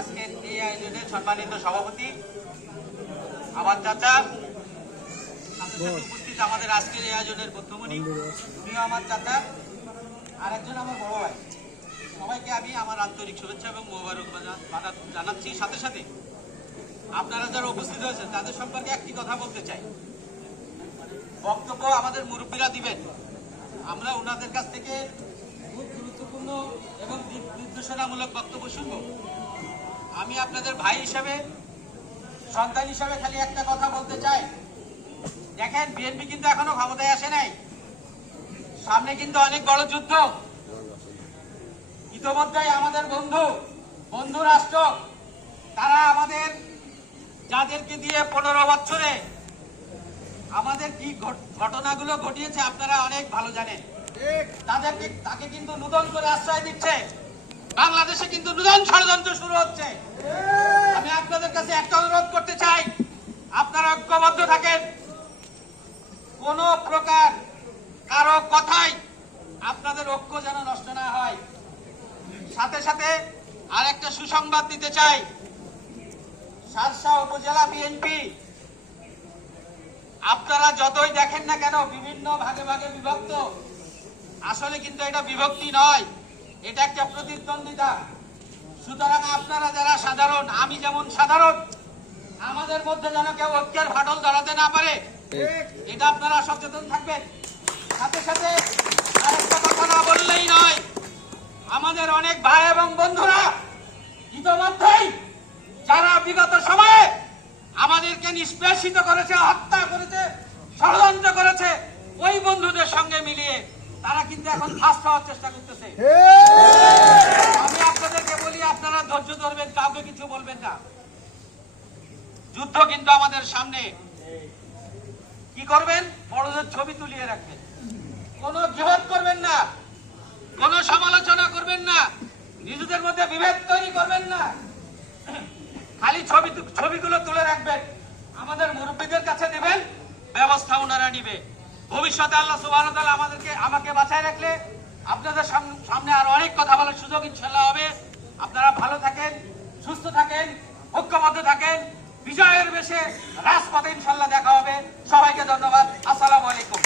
আজকের এই আয়োজনের সম্মানিত সভাপতি আমার চাচা, উপস্থিত আমাদের আজকের এই আয়োজনের মধ্যমণি উনিও আমার চাচা, আর একজন আমার বড় ভাই। সবাইকে আমি আমার আন্তরিক শুভেচ্ছা এবং মোবারকবাদ জানাচ্ছি। সাথে সাথে আপনারা যারা উপস্থিত হয়েছেন তাদের সম্পর্কে একটি কথা বলতে চাই। বক্তব্য আমাদের মুরব্বীরা দিবেন, আমরা ওনাদের কাছ থেকে খুব গুরুত্বপূর্ণ এবং দিক নির্দেশনামূলক বক্তব্য শুনব। আমি আপনাদের ভাই হিসাবে, সন্তান হিসাবে খালি একটা কথা বলতে চাই। দেখেন, বিএনপি কিন্তু এখনো ক্ষমতায় আসে নাই, সামনে কিন্তু অনেক বড় যুদ্ধ। ইতোমধ্যেই আমাদের বন্ধু রাষ্ট্র তারা আমাদের যাদেরকে দিয়ে 15 বছরে আমাদের কি ঘটনাগুলো ঘটিয়েছে আপনারা অনেক ভালো জানেন। তাকে কিন্তু নূতন করে আশ্রয় দিচ্ছে। বাংলাদেশে কিন্তু নূতন ষড়যন্ত্র শুরু হচ্ছে। আমি আপনাদের কাছে একটা অনুরোধ করতে চাই, আপনারা ঐক্যবদ্ধ থাকেন। কোন প্রকার কারো কথাই আপনাদের ঐক্য যেন নষ্ট না হয়। সাথে সাথে আরেকটা সুসংবাদ দিতে চাই, শার্শা উপজেলা বিএনপি আপনারা যতই দেখেন না কেন বিভিন্ন ভাগে ভাগে বিভক্ত, আসলে কিন্তু এটা বিভক্তি নয়, এটা একটা প্রতিদ্বন্দ্বিতা। সুতরাং আপনারা যারা সাধারণ, আমি যেমন সাধারণ, আমাদের মধ্যে যেন কেউ ঐক্যের ফাটল ধরাতে না পারে, এটা আপনারা সচেতন থাকবেন। সাথে সাথে আরেকটা কথা না বললেই নয়, আমাদের অনেক ভাই এবং বন্ধুরা ইতোমধ্যেই যারা বিগত সময়ে আমাদেরকে নিষ্পেষিত করেছে, হত্যা করেছে, ষড়যন্ত্র করেছে, ওই বন্ধুদের সঙ্গে মিলিয়ে তারা কিন্তু এখন ফাঁস হওয়ার চেষ্টা করতেছে। আমি আপনাদেরকে বলি, আপনারা ধৈর্য ধরবেন, কাউকে কিছু বলবেন না। যুদ্ধ কিন্তু আমাদের সামনে। কি করবেন? বড়দের ছবি তুলিয়ে রাখবেন, কোনো গিবত করবেন না, কোনো সমালোচনা করবেন না, নিজেদের মধ্যে বিভেদ তৈরি করবেন না, খালি ছবিগুলো তুলে রাখবেন, আমাদের মুরব্বীদের কাছে দেবেন, ব্যবস্থা ওনারা নিবে। ভবিষ্যতে আল্লাহ সুবহানাহু ওয়া তাআলা আমাকে বাঁচায় রাখলে আপনাদের সামনে আরো অনেক কথা বলার সুযোগ ইনশাআল্লাহ হবে। আপনারা ভালো থাকেন, সুস্থ থাকেন, ঐক্যবদ্ধ থাকেন। বিজয়ের বেশে রাজপথে ইনশাআল্লাহ দেখা হবে। সবাইকে ধন্যবাদ। আসসালামু আলাইকুম।